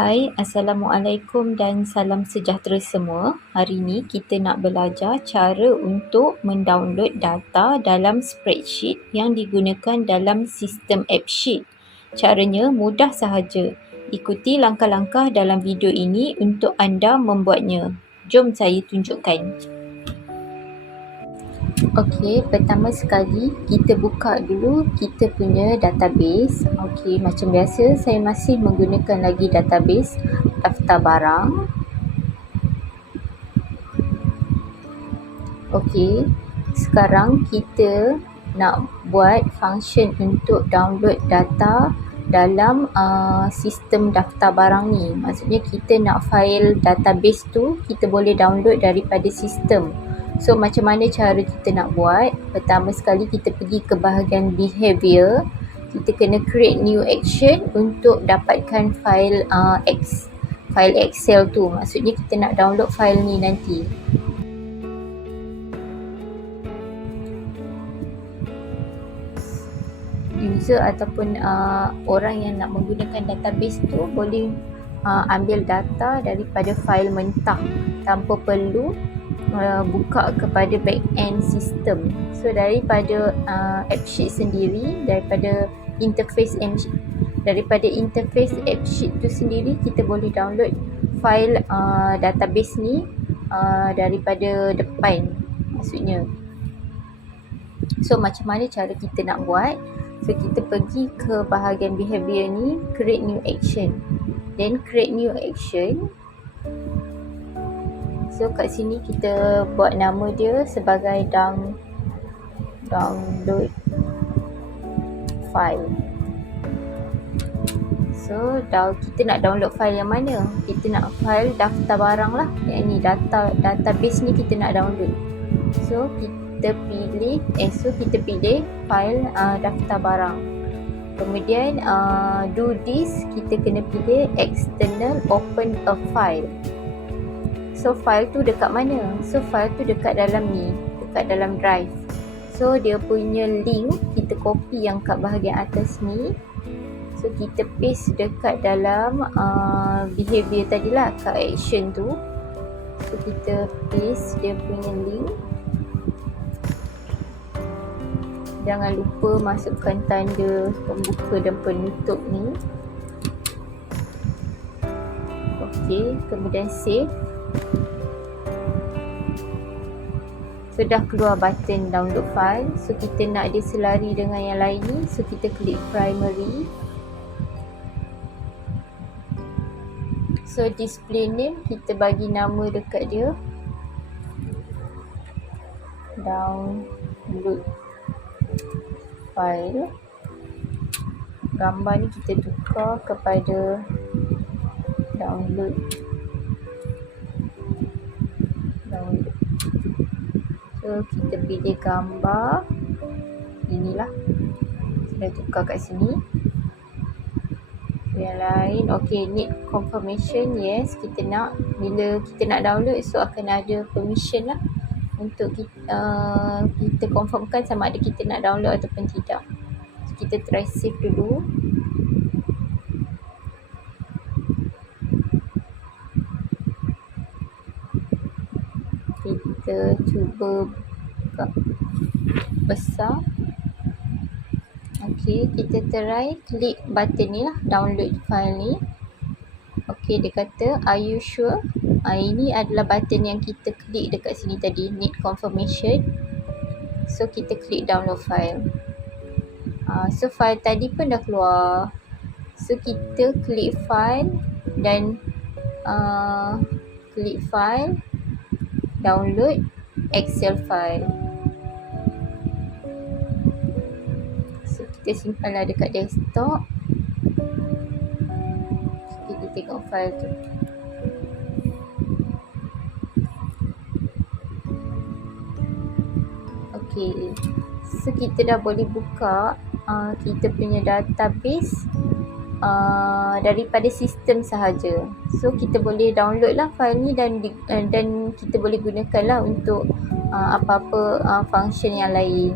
Hai, Assalamualaikum dan salam sejahtera semua. Hari ini kita nak belajar cara untuk mendownload data dalam spreadsheet yang digunakan dalam sistem AppSheet. Caranya mudah sahaja. Ikuti langkah-langkah dalam video ini untuk anda membuatnya. Jom saya tunjukkan. Okey, pertama sekali kita buka dulu kita punya database. Okey, macam biasa saya masih menggunakan lagi database daftar barang. Okey, sekarang kita nak buat function untuk download data dalam sistem daftar barang ni. Maksudnya kita nak file database tu kita boleh download daripada sistem. So macam mana cara kita nak buat? Pertama sekali kita pergi ke bahagian behavior. Kita kena create new action untuk dapatkan file file Excel tu. Maksudnya kita nak download file ni nanti. User ataupun orang yang nak menggunakan database tu boleh ambil data daripada file mentah tanpa perlu buka kepada back-end system. So daripada AppSheet sendiri, daripada interface AppSheet tu sendiri, kita boleh download file database ni daripada depan maksudnya. So macam mana cara kita nak buat? So kita pergi ke bahagian behavior ni, create new action. Then create new action. So kat sini kita buat nama dia sebagai download file. So kita nak download file yang mana? Kita nak file daftar barang lah. Yang ni database ni kita nak download. So kita pilih file daftar barang. Kemudian do this, kita kena pilih external open a file. So file tu dekat mana? So file tu dekat dalam ni, dekat dalam drive. So dia punya link kita copy yang kat bahagian atas ni. So kita paste dekat dalam behavior tadilah, kat action tu. So kita paste dia punya link. Jangan lupa masukkan tanda pembuka dan penutup ni. Okey, kemudian save. So dah keluar button download file. So kita nak dia selari dengan yang lain ni. So kita klik primary. So display name kita bagi nama dekat dia. Download file. Gambar ni kita tukar kepada download. So kita pilih gambar inilah, saya tukar kat sini. Yang lain, okay, need confirmation. Yes, kita nak, bila kita nak download, so akan ada permission lah untuk kita confirmkan sama ada kita nak download ataupun tidak. So kita try save dulu. Kita cuba buka besar. Okey, kita try klik button ni lah, download file ni. Okey, dia kata are you sure? Ini adalah button yang kita klik dekat sini tadi, need confirmation. So kita klik download file. So file tadi pun dah keluar. So kita klik file dan klik file, download Excel file. So kita simpanlah dekat desktop. Kita tengok file tu. Okay, so kita dah boleh buka kita punya database daripada sistem sahaja. So kita boleh download lah file ni dan kita boleh gunakan lah untuk apa-apa function yang lain.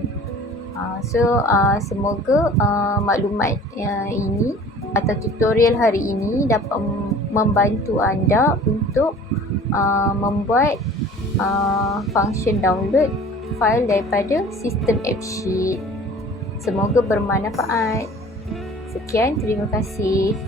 So semoga maklumat ini atau tutorial hari ini dapat membantu anda untuk membuat function download file daripada sistem AppSheet. Semoga bermanfaat. Sekian, terima kasih.